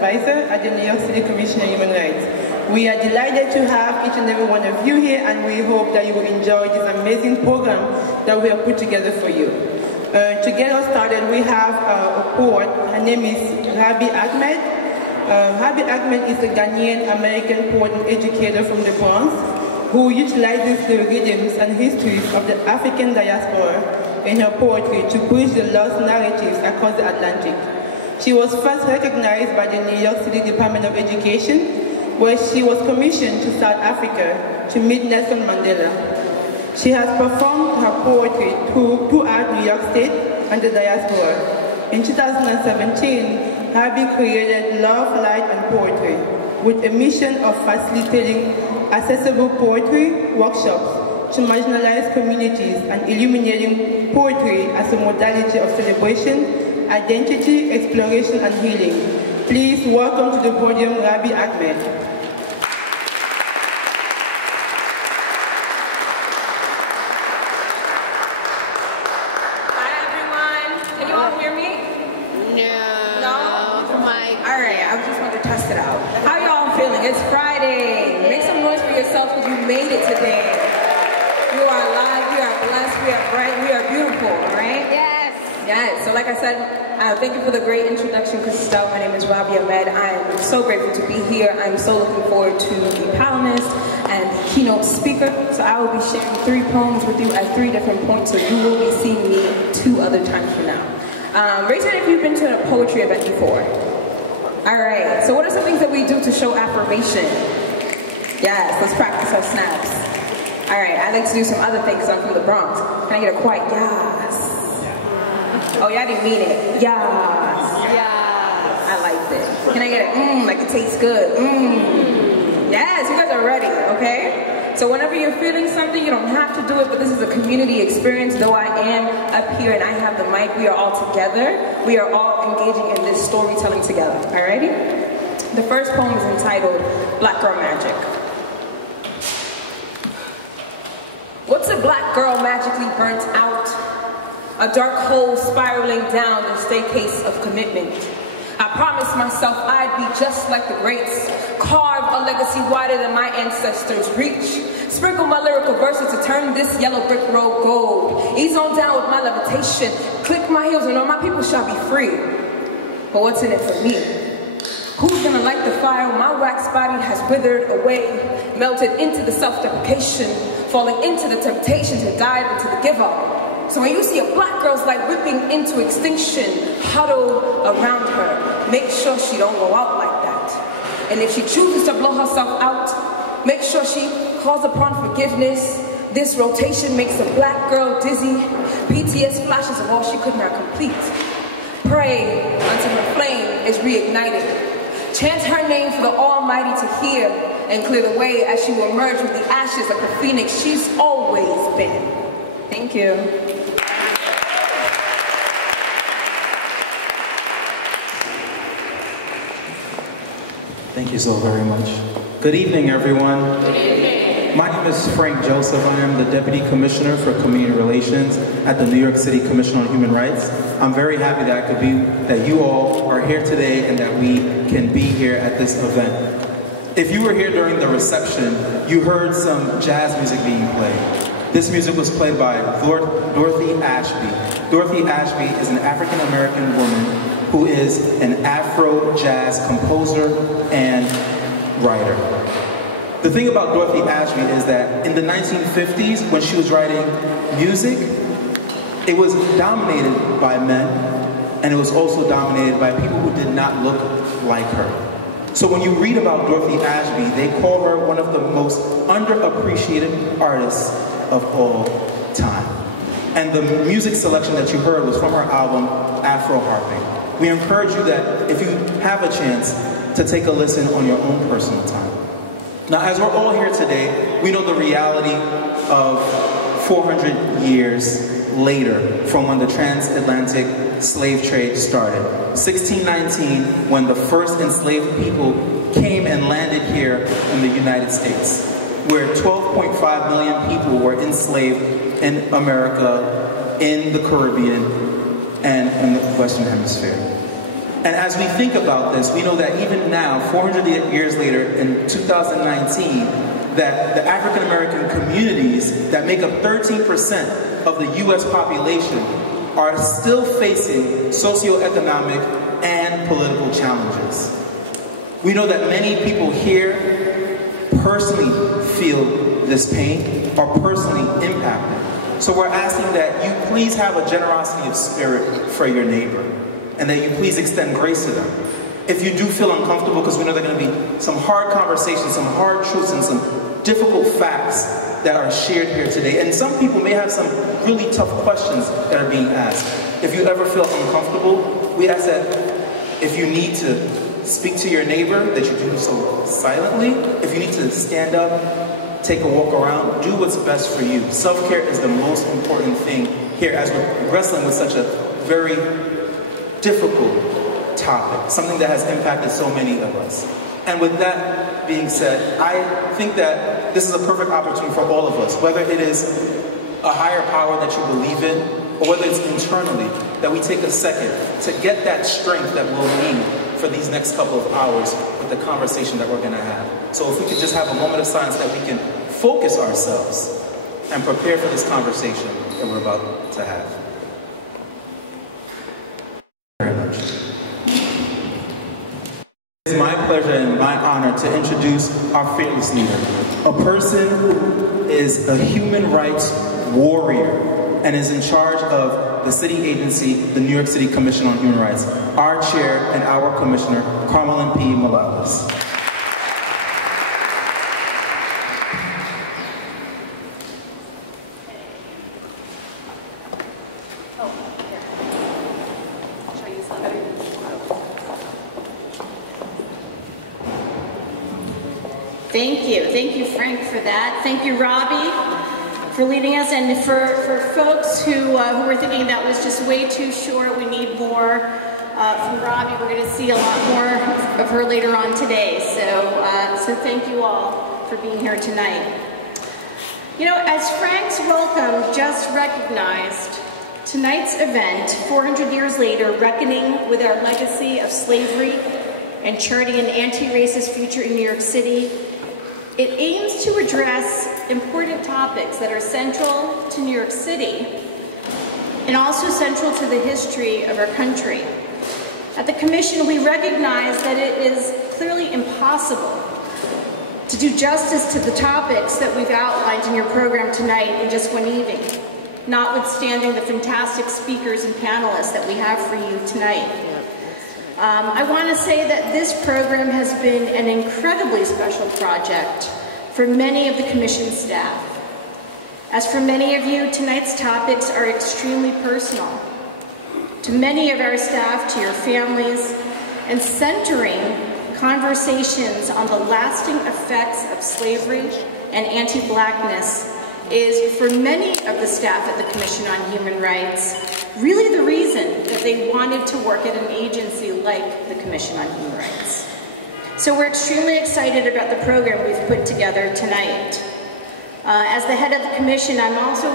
Advisor at the New York City Commission on Human Rights. We are delighted to have each and every one of you here, and we hope that you will enjoy this amazing program that we have put together for you. To get us started, we have a poet. Her name is Rabi Ahmed. Rabi Ahmed is a Ghanaian-American poet and educator from the Bronx who utilizes the rhythms and histories of the African diaspora in her poetry to bridge the lost narratives across the Atlantic. She was first recognized by the New York City Department of Education, where she was commissioned to South Africa to meet Nelson Mandela. She has performed her poetry throughout New York State and the diaspora. In 2017, Rabi created Love, Light, and Poetry with a mission of facilitating accessible poetry workshops to marginalized communities and illuminating poetry as a modality of celebration, identity, exploration, and healing. Please welcome to the podium Rabi Ahmed. Hi everyone. Can you all hear me? No. No? My. All right, I just wanted to test it out. How y'all feeling? It's Friday. Make some noise for yourself because you made it today. You are alive, we are blessed, we are bright, we are beautiful, all right? Yes. Yes, so like I said, thank you for the great introduction, Christelle. My name is Rabi Ahmed. I am so grateful to be here. I'm so looking forward to the panelist and the keynote speaker. So I will be sharing 3 poems with you at 3 different points, so you will be seeing me 2 other times from now. Raise your hand if you've been to a poetry event before. All right, so what are some things that we do to show affirmation? Yes, let's practice our snaps. All right, I like to do some other things. I'm from the Bronx. Can I get a quiet yes? Oh, y'all didn't mean it. Yes. Yes. I liked it. Can I get a like it tastes good? Yes, you guys are ready, okay? So whenever you're feeling something, you don't have to do it, but this is a community experience. Though I am up here and I have the mic, we are all together. We are all engaging in this storytelling together, alrighty? The first poem is entitled Black Girl Magic. What's a black girl magically burnt out? A dark hole spiraling down the staircase of commitment. I promised myself I'd be just like the greats, carve a legacy wider than my ancestors' reach, sprinkle my lyrical verses to turn this yellow brick road gold, ease on down with my levitation, click my heels and all my people shall be free. But what's in it for me? Who's gonna light the fire when my wax body has withered away, melted into the self-deprecation, falling into the temptation to dive into the give-up. So when you see a black girl's light whipping into extinction, huddle around her. Make sure she don't go out like that. And if she chooses to blow herself out, make sure she calls upon forgiveness. This rotation makes a black girl dizzy. PTS flashes of all she could not complete. Pray until her flame is reignited. Chant her name for the Almighty to hear and clear the way as she will emerge with the ashes of the phoenix she's always been. Thank you. Thank you so very much. Good evening, everyone. Good evening. My name is Frank Joseph. I am the Deputy Commissioner for Community Relations at the New York City Commission on Human Rights. I'm very happy that you all are here today and that we can be here at this event. If you were here during the reception, you heard some jazz music being played. This music was played by Dorothy Ashby. Dorothy Ashby is an African-American woman who is an Afro jazz composer and writer. The thing about Dorothy Ashby is that in the 1950s, when she was writing music, it was dominated by men, and it was also dominated by people who did not look like her. So when you read about Dorothy Ashby, they call her one of the most underappreciated artists of all time. And the music selection that you heard was from her album, Afro Harping. We encourage you that if you have a chance to take a listen on your own personal time. Now, as we're all here today, we know the reality of 400 years later from when the transatlantic slave trade started. 1619, when the first enslaved people came and landed here in the United States, where 12.5 million people were enslaved in America, in the Caribbean, and in the Western Hemisphere. And as we think about this, we know that even now, 400 years later, in 2019, that the African American communities that make up 13% of the US population are still facing socioeconomic and political challenges. We know that many people here personally feel this pain, are personally impacted. So we're asking that you please have a generosity of spirit for your neighbor, and that you please extend grace to them. If you do feel uncomfortable, because we know there are going to be some hard conversations, some hard truths, and some difficult facts that are shared here today. And some people may have some really tough questions that are being asked. If you ever feel uncomfortable, we ask that if you need to speak to your neighbor, that you do so silently. If you need to stand up, take a walk around, do what's best for you. Self-care is the most important thing here as we're wrestling with such a very difficult topic, something that has impacted so many of us. And with that being said, I think that this is a perfect opportunity for all of us, whether it is a higher power that you believe in, or whether it's internally, that we take a second to get that strength that we'll need for these next couple of hours with the conversation that we're going to have. So if we could just have a moment of silence that we can focus ourselves and prepare for this conversation that we're about to have. It's my pleasure and my honor to introduce our fearless leader, a person who is a human rights warrior and is in charge of the city agency, the New York City Commission on Human Rights, our chair and our commissioner, Carmelyn P. Morales. Thank you, Frank, for that. Thank you, Robbie, for leading us, and for folks who were thinking that was just way too short, we need more from Robbie. We're going to see a lot more of her later on today. So thank you all for being here tonight. You know, as Frank's welcome just recognized, tonight's event, 400 years later, reckoning with our legacy of slavery and charting an anti-racist future in New York City, it aims to address important topics that are central to New York City and also central to the history of our country. At the Commission, we recognize that it is clearly impossible to do justice to the topics that we've outlined in your program tonight in just one evening, notwithstanding the fantastic speakers and panelists that we have for you tonight. I want to say that this program has been an incredibly special project for many of the Commission staff. As for many of you, tonight's topics are extremely personal. To many of our staff, to your families, and centering conversations on the lasting effects of slavery and anti-Blackness is, for many of the staff at the Commission on Human Rights, really the reason that they wanted to work at an agency like the Commission on Human Rights. So we're extremely excited about the program we've put together tonight. As the head of the Commission, I'm also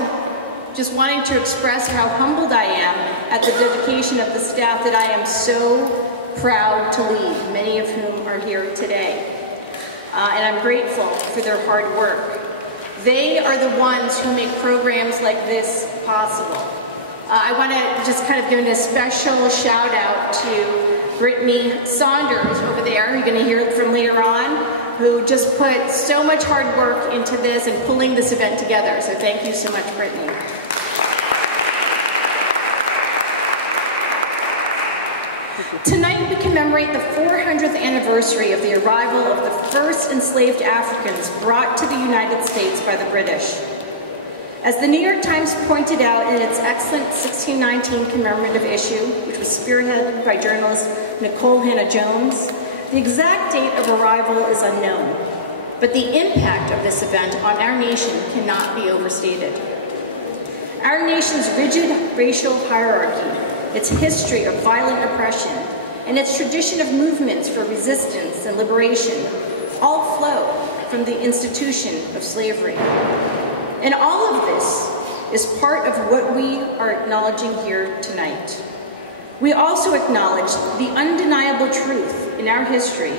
just wanting to express how humbled I am at the dedication of the staff that I am so proud to lead, many of whom are here today. And I'm grateful for their hard work. They are the ones who make programs like this possible. I want to just kind of give a special shout out to Brittany Saunders over there, you're going to hear from later on, who just put so much hard work into this and pulling this event together. So thank you so much, Brittany. Tonight we commemorate the 400th anniversary of the arrival of the first enslaved Africans brought to the United States by the British. As the New York Times pointed out in its excellent 1619 commemorative issue, which was spearheaded by journalist Nicole Hannah-Jones, the exact date of arrival is unknown, but the impact of this event on our nation cannot be overstated. Our nation's rigid racial hierarchy, its history of violent oppression, and its tradition of movements for resistance and liberation all flow from the institution of slavery. And all of this is part of what we are acknowledging here tonight. We also acknowledge the undeniable truth in our history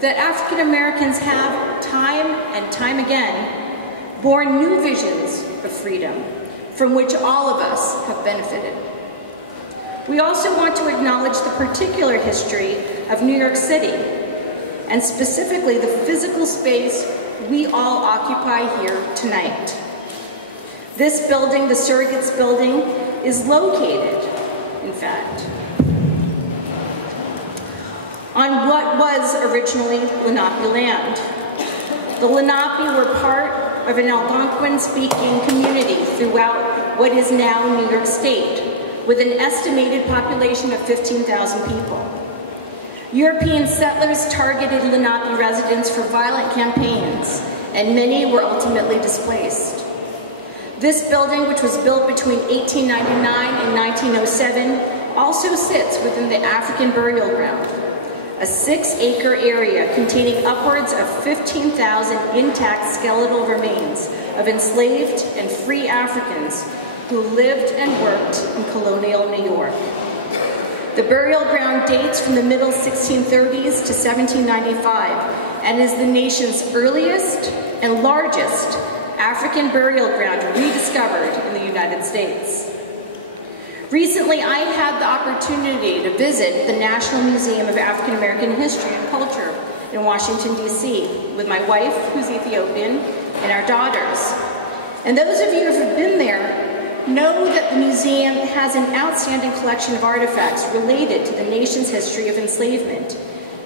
that African Americans have, time and time again, borne new visions of freedom from which all of us have benefited. We also want to acknowledge the particular history of New York City, and specifically the physical space we all occupy here tonight. This building, the Surrogates Building, is located, in fact, on what was originally Lenape land. The Lenape were part of an Algonquin-speaking community throughout what is now New York State, with an estimated population of 15,000 people. European settlers targeted Lenape residents for violent campaigns, and many were ultimately displaced. This building, which was built between 1899 and 1907, also sits within the African Burial Ground, a 6-acre area containing upwards of 15,000 intact skeletal remains of enslaved and free Africans who lived and worked in colonial New York. The burial ground dates from the middle 1630s to 1795 and is the nation's earliest and largest African burial ground rediscovered in the United States. Recently, I had the opportunity to visit the National Museum of African American History and Culture in Washington, D.C. with my wife, who's Ethiopian, and our daughters. And those of you who have been there know that the museum has an outstanding collection of artifacts related to the nation's history of enslavement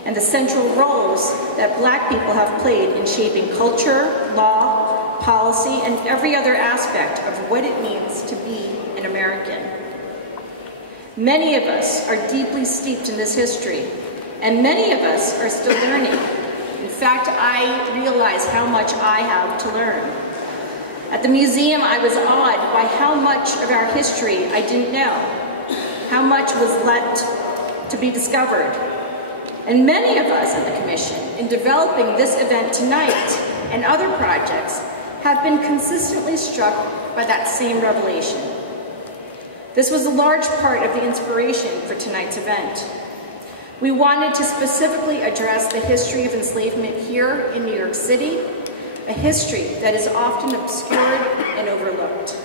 and the central roles that Black people have played in shaping culture, law, policy, and every other aspect of what it means to be an American. Many of us are deeply steeped in this history, and many of us are still learning. In fact, I realize how much I have to learn. At the museum, I was awed by how much of our history I didn't know, how much was left to be discovered. And many of us at the Commission, in developing this event tonight and other projects, have been consistently struck by that same revelation. This was a large part of the inspiration for tonight's event. We wanted to specifically address the history of enslavement here in New York City, a history that is often obscured and overlooked.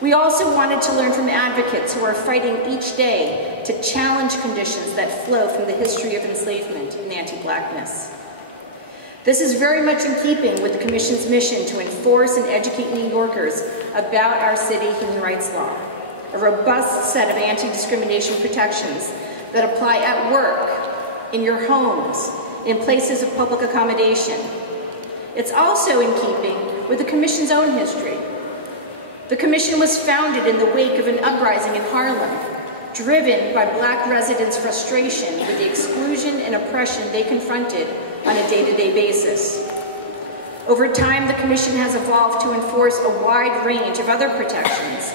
We also wanted to learn from advocates who are fighting each day to challenge conditions that flow from the history of enslavement and anti-Blackness. This is very much in keeping with the Commission's mission to enforce and educate New Yorkers about our city human rights law, a robust set of anti-discrimination protections that apply at work, in your homes, in places of public accommodation. It's also in keeping with the Commission's own history. The Commission was founded in the wake of an uprising in Harlem, driven by Black residents' frustration with the exclusion and oppression they confronted on a day-to-day basis. Over time, the Commission has evolved to enforce a wide range of other protections,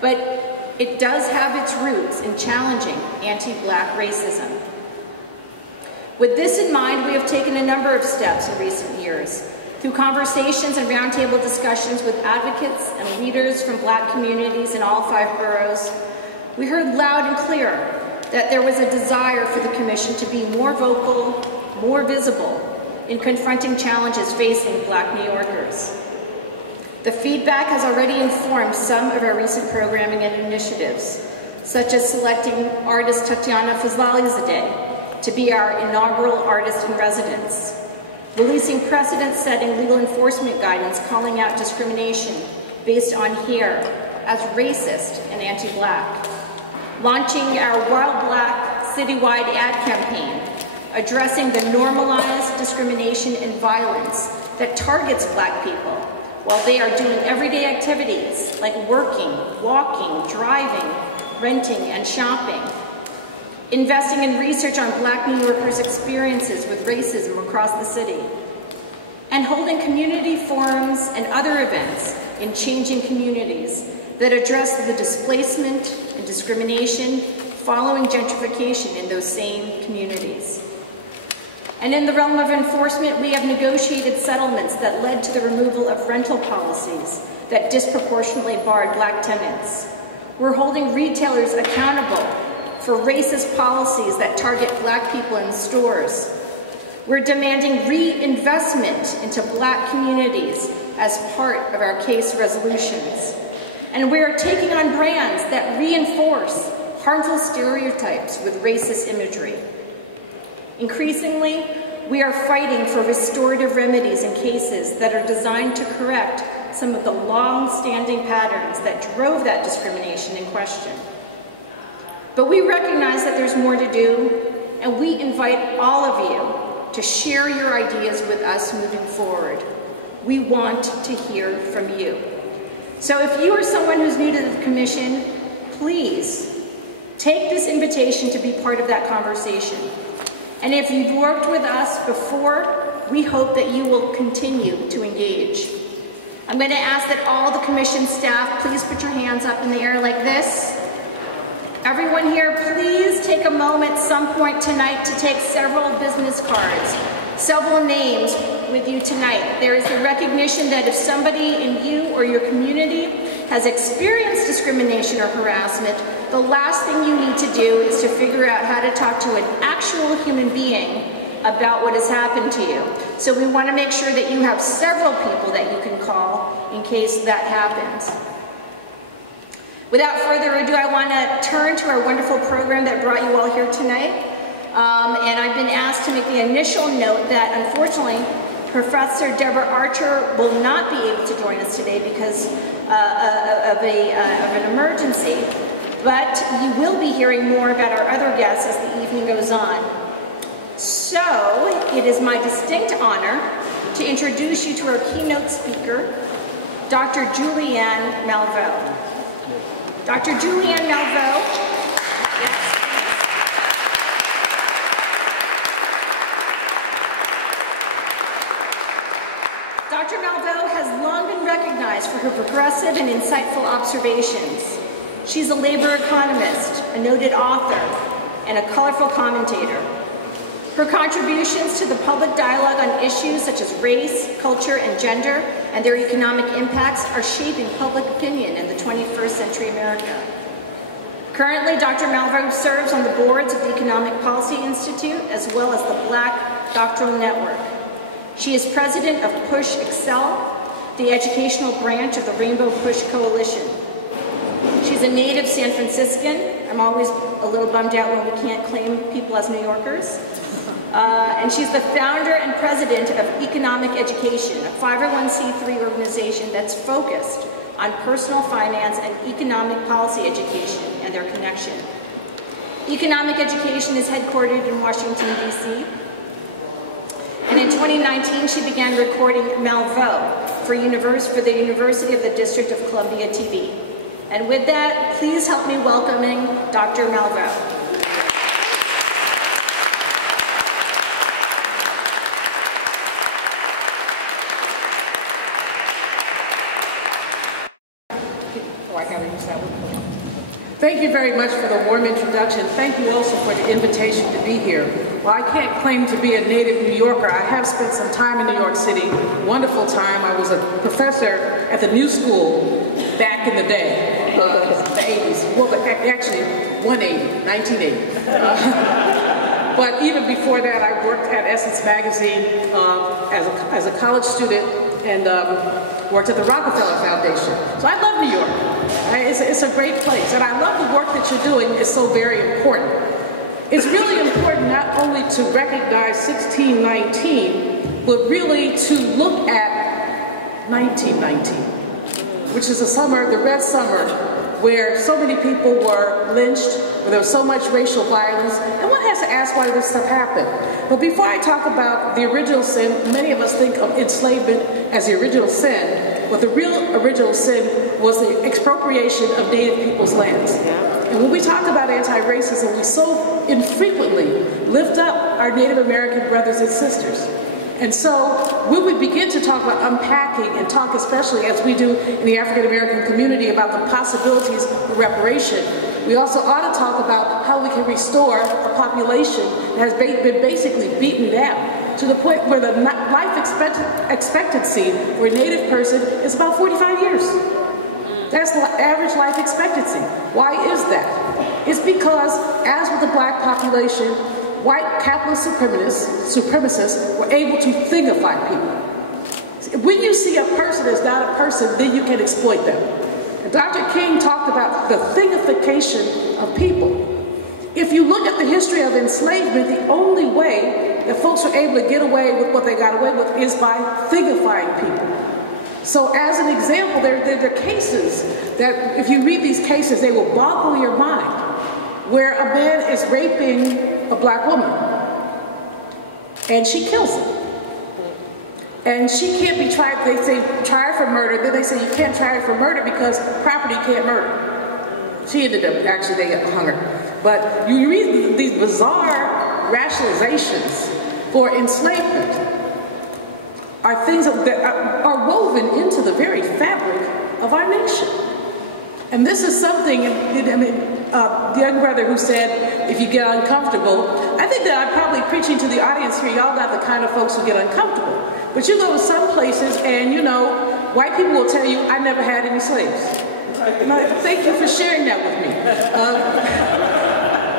but it does have its roots in challenging anti-Black racism. With this in mind, we have taken a number of steps in recent years. Through conversations and roundtable discussions with advocates and leaders from Black communities in all 5 boroughs, we heard loud and clear that there was a desire for the Commission to be more vocal, more visible in confronting challenges facing Black New Yorkers. The feedback has already informed some of our recent programming and initiatives, such as selecting artist Tatiana Fazlalizadeh to be our inaugural artist in residence, releasing precedent-setting legal enforcement guidance calling out discrimination based on hair as racist and anti-Black, launching our Wild Black citywide ad campaign, addressing the normalized discrimination and violence that targets Black people while they are doing everyday activities like working, walking, driving, renting, and shopping, investing in research on Black New Yorkers' experiences with racism across the city, and holding community forums and other events in changing communities that address the displacement and discrimination following gentrification in those same communities. And in the realm of enforcement, we have negotiated settlements that led to the removal of rental policies that disproportionately barred Black tenants. We're holding retailers accountable for racist policies that target Black people in stores. We're demanding reinvestment into Black communities as part of our case resolutions. And we are taking on brands that reinforce harmful stereotypes with racist imagery. Increasingly, we are fighting for restorative remedies in cases that are designed to correct some of the long-standing patterns that drove that discrimination in question. But we recognize that there's more to do, and we invite all of you to share your ideas with us moving forward. We want to hear from you. So if you are someone who's new to the Commission, please take this invitation to be part of that conversation. And if you've worked with us before, we hope that you will continue to engage. I'm going to ask that all the Commission staff please put your hands up in the air like this. Everyone here, please take a moment some point tonight to take several business cards, several names with you tonight. There is the recognition that if somebody in you or your community has experienced discrimination or harassment, the last thing you need to do is to figure out how to talk to an actual human being about what has happened to you. So we want to make sure that you have several people that you can call in case that happens. Without further ado, I want to turn to our wonderful program that brought you all here tonight. And I've been asked to make the initial note that, unfortunately, Professor Deborah Archer will not be able to join us today because of an emergency. But you will be hearing more about our other guests as the evening goes on. So, it is my distinct honor to introduce you to our keynote speaker, Dr. Julianne Malveaux. Dr. Julianne Malveaux. Yes. Dr. Malveaux has long been recognized for her progressive and insightful observations. She's a labor economist, a noted author, and a colorful commentator. Her contributions to the public dialogue on issues such as race, culture, and gender, and their economic impacts are shaping public opinion in the 21st century America. Currently, Dr. Malveaux serves on the boards of the Economic Policy Institute as well as the Black Doctoral Network. She is president of Push Excel, the educational branch of the Rainbow Push Coalition. She's a native San Franciscan. I'm always a little bummed out when we can't claim people as New Yorkers. And she's the founder and president of Economic Education, a 501c3 organization that's focused on personal finance and economic policy education and their connection. Economic Education is headquartered in Washington, D.C. And in 2019, she began recording Malveaux for the University of the District of Columbia TV. And with that, please help me welcoming Dr. Malveaux. Thank you very much for the warm introduction. Thank you also for the invitation to be here. While I can't claim to be a native New Yorker, I have spent some time in New York City. Wonderful time. I was a professor at the New School back in the day, the 80s. Well, actually, 1980. But even before that, I worked at Essence Magazine as a college student and worked at the Rockefeller Foundation. So I love New York. It's a great place, and I love the work that you're doing. It's so very important. It's really important not only to recognize 1619, but really to look at 1919, which is the summer, the Red Summer, where so many people were lynched, where there was so much racial violence, and one has to ask why this stuff happened. But before I talk about the original sin, many of us think of enslavement as the original sin, but the real original sin was the expropriation of Native people's lands. And when we talk about anti-racism, we so infrequently lift up our Native American brothers and sisters. And so when we begin to talk about unpacking and talk especially as we do in the African American community about the possibilities for reparation, we also ought to talk about how we can restore a population that has been basically beaten down to the point where the life expectancy for a Native person is about 45 years. That's average life expectancy. Why is that? It's because, as with the black population, white capitalist supremacists were able to thingify people. When you see a person as not a person, then you can exploit them. And Dr. King talked about the thingification of people. If you look at the history of enslavement, the only way that folks were able to get away with what they got away with is by thingifying people. So as an example, there are cases that, if you read these cases, they will boggle your mind, where a man is raping a black woman, and she kills him. And she can't be tried, they say, try her for murder, then they say you can't try her for murder because property can't murder. She ended up, actually, they hung her. But you read these bizarre rationalizations for enslavement are things that are woven into the very fabric of our nation. And this is something, I mean, the young brother who said, if you get uncomfortable, I think that I'm probably preaching to the audience here, y'all not the kind of folks who get uncomfortable. But you go to some places and, you know, white people will tell you, I never had any slaves. Thank you for sharing that with me.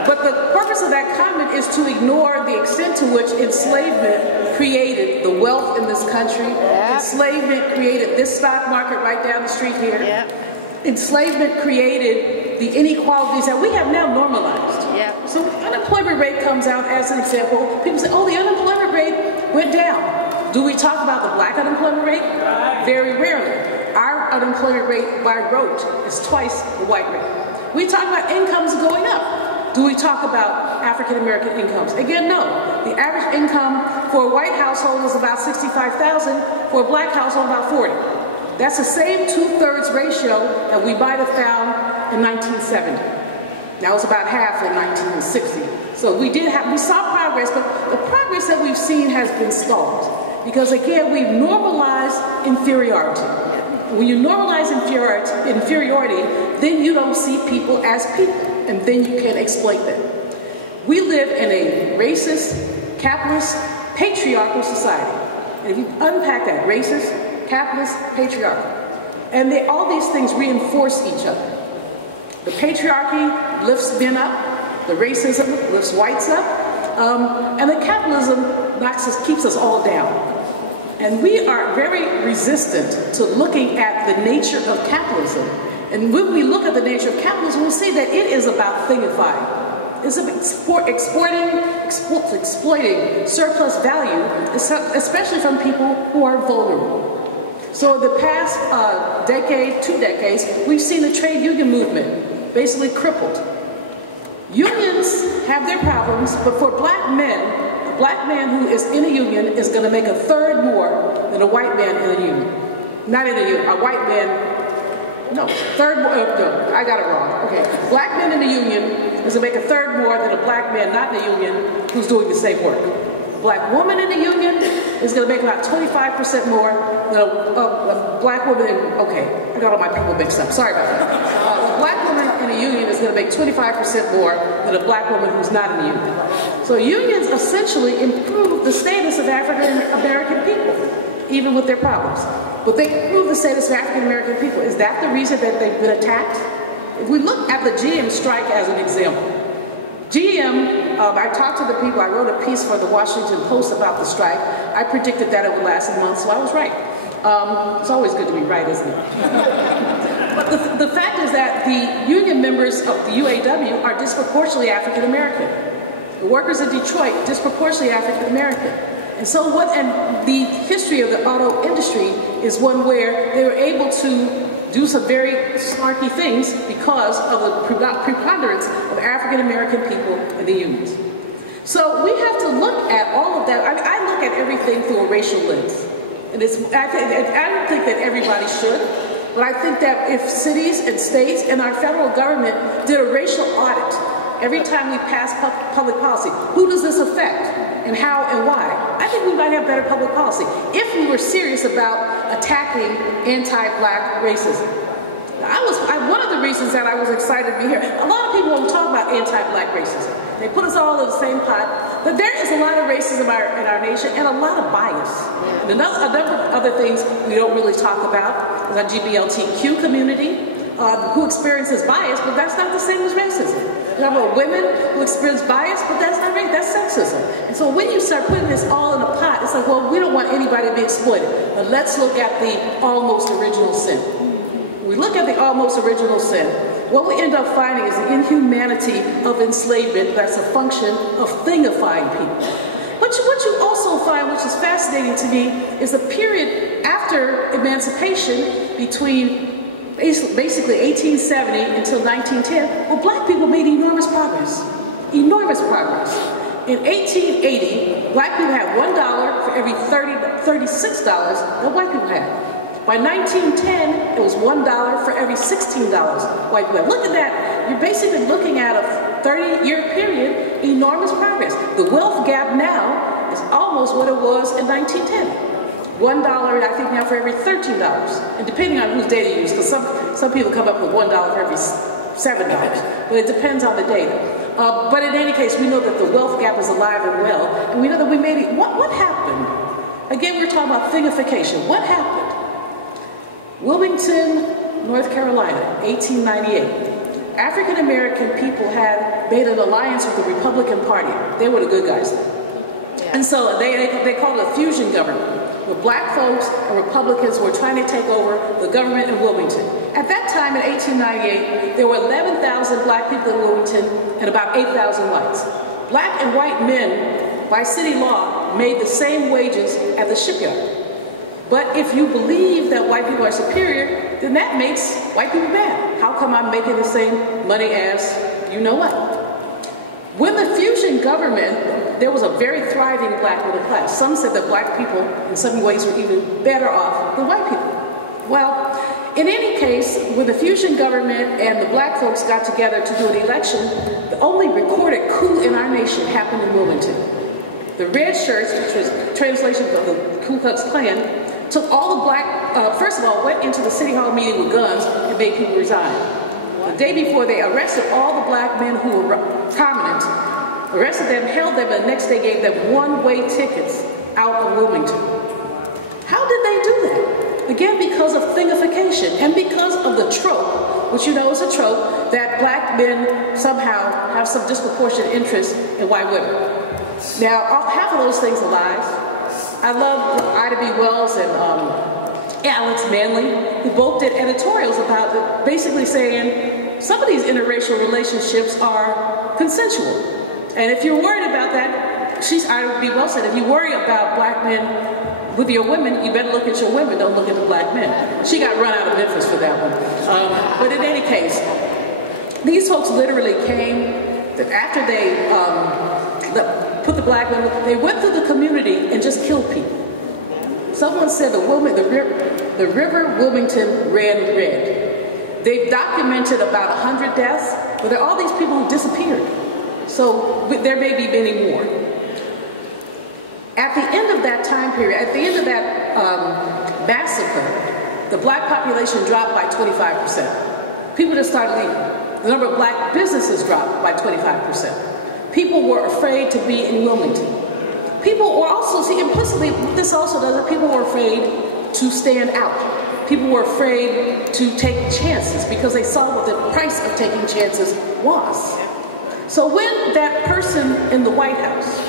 But the purpose of that comment is to ignore the extent to which enslavement created the wealth in this country. Yep. Enslavement created this stock market right down the street here. Yep. Enslavement created the inequalities that we have now normalized. Yep. So the unemployment rate comes out as an example. People say, oh, the unemployment rate went down. Do we talk about the black unemployment rate? Very rarely. Our unemployment rate by rote is twice the white rate. We talk about incomes going up. Do we talk about African American incomes? Again, no. The average income for a white household is about $65,000, for a black household about $40,000. That's the same 2/3 ratio that we might have found in 1970. Now it's about half in 1960. So we saw progress, but the progress that we've seen has been stalled. Because again, we've normalized inferiority. When you normalize inferiority, then you don't see people as people, and then you can exploit them. We live in a racist, capitalist, patriarchal society. And if you unpack that, racist, capitalist, patriarchal, and all these things reinforce each other. The patriarchy lifts men up, the racism lifts whites up, and the capitalism keeps us all down. And we are very resistant to looking at the nature of capitalism. And when we look at the nature of capitalism, we'll see that it is about thingifying. It's about exploiting surplus value, especially from people who are vulnerable. So in the past decade, 2 decades, we've seen the trade union movement basically crippled. Unions have their problems, but for black men, a black man who is in a union is going to make 1/3 more than a white man in a union. Not in a union, a white man, no, no, I got it wrong. Okay, black man in a union is going to make 1/3 more than a black man not in a union who's doing the same work. A black woman in a union is going to make about 25% more than a black woman in, okay, I got all my people mixed up, sorry about that. A black woman in a union is going to make 25% more than a black woman who's not in the union. So unions essentially improve the status of African American people, even with their problems. But they improve the status of African American people. Is that the reason that they've been attacked? If we look at the GM strike as an example, GM, I talked to the people, I wrote a piece for the Washington Post about the strike. I predicted that it would last a month, so I was right. It's always good to be right, isn't it? But the fact is that the union members of the UAW are disproportionately African American. The workers in Detroit, disproportionately African American. And so the history of the auto industry is one where they were able to do some very snarky things because of the preponderance of African American people in the unions. So we have to look at all of that. I look at everything through a racial lens. And I don't think that everybody should, but I think that if cities and states and our federal government did a racial audit every time we pass public policy, who does this affect and how and why? I think we might have better public policy if we were serious about attacking anti-black racism. One of the reasons that I was excited to be here, a lot of people won't talk about anti-black racism. They put us all in the same pot, but there is a lot of racism in our nation and a lot of bias. And a number of other things we don't really talk about is our GBLTQ community. who experiences bias, but that's not the same as racism. You have women who experience bias, but that's not racism, that's sexism. And so when you start putting this all in a pot, it's like, well, we don't want anybody to be exploited. But let's look at the almost original sin. When we look at the almost original sin, what we end up finding is the inhumanity of enslavement that's a function of thingifying people. But what you also find, which is fascinating to me, is the period after emancipation between basically 1870 until 1910, well, black people made enormous progress. Enormous progress. In 1880, black people had $1 for every $36 that white people had. By 1910, it was $1 for every $16 white people had. Look at that. You're basically looking at a 30-year period, enormous progress. The wealth gap now is almost what it was in 1910. $1, I think, now for every $13. And depending on whose data you use, because some people come up with $1 for every $7. But it depends on the data. But in any case, we know that the wealth gap is alive and well. And we know that we made it. What happened? Again, we're talking about thingification. What happened? Wilmington, North Carolina, 1898. African American people had made an alliance with the Republican Party. They were the good guys then. And so they called it a fusion government, where black folks and Republicans were trying to take over the government in Wilmington. At that time, in 1898, there were 11,000 black people in Wilmington and about 8,000 whites. Black and white men, by city law, made the same wages at the shipyard. But if you believe that white people are superior, then that makes white people bad. How come I'm making the same money as you know what? When the fusion government, there was a very thriving black middle class. Some said that black people, in some ways, were even better off than white people. Well, in any case, when the fusion government and the black folks got together to do an election, the only recorded coup in our nation happened in Wilmington. The red shirts, which was translation of the Ku Klux Klan, took all the black, first of all, went into the city hall meeting with guns and made people resign. The day before, they arrested all the black men who were prominent, arrested them, held them, and the next day gave them one-way tickets out of Wilmington. How did they do that? Again, because of thingification and because of the trope, which you know is a trope, that black men somehow have some disproportionate interest in white women. Now, half of those things are lies. I love Ida B. Wells and Alex Manley, who both did editorials about it, basically saying some of these interracial relationships are consensual. And if you're worried about that, Ida B. Wells said, if you worry about black men with your women, you better look at your women, don't look at the black men. She got run out of Memphis for that one. But in any case, these folks literally came, after they put the black women, they went through the community and just killed people. Someone said the river Wilmington ran red. They've documented about 100 deaths, but there are all these people who disappeared. So there may be many more. At the end of that time period, at the end of that massacre, the black population dropped by 25%. People just started leaving. The number of black businesses dropped by 25%. People were afraid to be in Wilmington. People were also, see, implicitly, what this also does is people were afraid to stand out. People were afraid to take chances because they saw what the price of taking chances was. So when that person in the White House,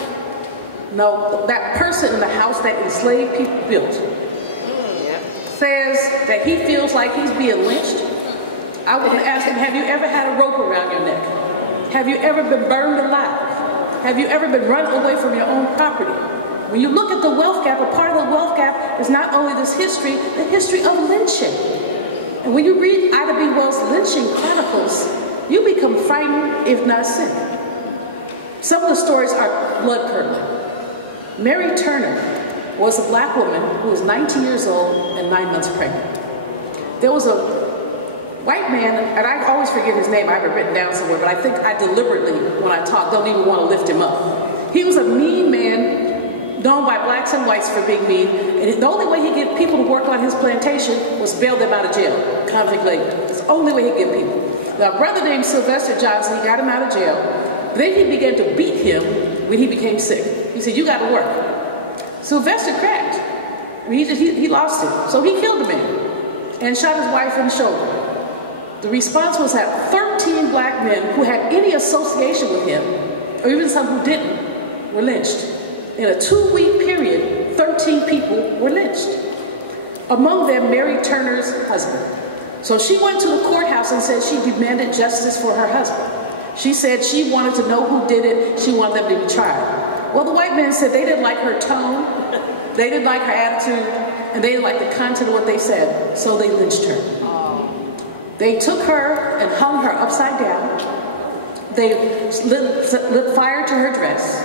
no, that person in the house that enslaved people built, says that he feels like he's being lynched, I want to ask him, have you ever had a rope around your neck? Have you ever been burned alive? Have you ever been run away from your own property? When you look at the wealth gap, a part of the wealth gap is not only this history, the history of lynching. And when you read Ida B. Wells' lynching chronicles, you become frightened, if not sick. Some of the stories are blood-curdling. Mary Turner was a black woman who was 19 years old and 9 months pregnant. There was a white man, and I always forget his name, I have it written down somewhere, but I think I deliberately, when I talk, don't even want to lift him up. He was a mean man, known by blacks and whites for being mean, and the only way he'd get people to work on his plantation was bail them out of jail, convict labor. It's the only way he'd get people. Now, a brother named Sylvester Johnson, he got him out of jail. Then he began to beat him when he became sick. He said, you got to work. Sylvester cracked. He lost it. So he killed the man and shot his wife in the shoulder. The response was that 13 black men who had any association with him, or even some who didn't, were lynched. In a 2-week period, 13 people were lynched. Among them, Mary Turner's husband. So she went to the courthouse and said she demanded justice for her husband. She said she wanted to know who did it, she wanted them to be tried. Well, the white men said they didn't like her tone, they didn't like her attitude, and they didn't like the content of what they said, so they lynched her. They took her and hung her upside down. They lit fire to her dress.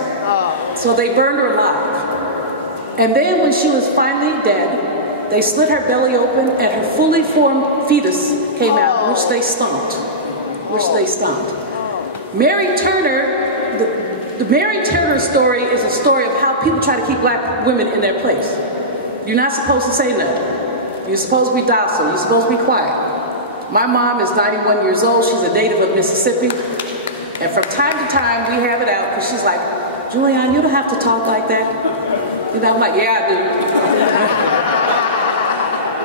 So they burned her alive. And then when she was finally dead, they slit her belly open and her fully formed fetus came out, which they stomped. Mary Turner, the Mary Turner story is a story of how people try to keep black women in their place. You're not supposed to say nothing. You're supposed to be docile. You're supposed to be quiet. My mom is 91 years old. She's a native of Mississippi. And from time to time, we have it out because she's like, Julianne, you don't have to talk like that. You know, I'm like, yeah, I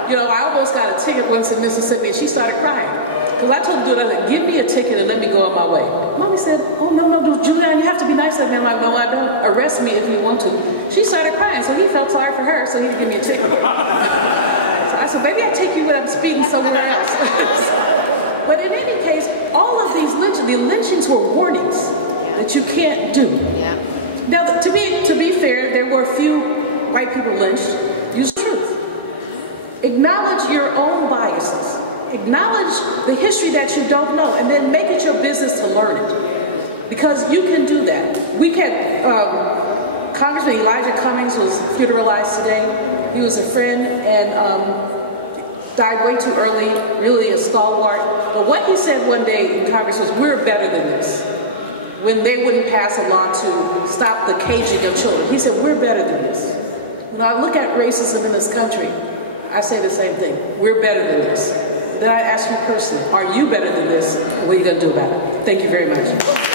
do. You know, I almost got a ticket once in Mississippi and she started crying. Because I told the dude, I said, give me a ticket and let me go on my way. Mommy said, oh, no, Julianne, you have to be nice to that man. I'm like, no, I don't. Arrest me if you want to. She started crying, so he felt sorry for her, so he didn't give me a ticket. I said, maybe I take you when I'm speeding somewhere else. But in any case, all of these lynchings were warnings that you can't do. Yeah. Now, to be fair, there were a few white people lynched. Use truth. Acknowledge your own biases. Acknowledge the history that you don't know, and then make it your business to learn it. Because you can do that. We can, Congressman Elijah Cummings was funeralized today. He was a friend and died way too early, really a stalwart. But what he said one day in Congress was, we're better than this. When they wouldn't pass a law to stop the caging of children. He said, we're better than this. When I look at racism in this country, I say the same thing. We're better than this. Then I ask you personally, are you better than this? What are you going to do about it? Thank you very much.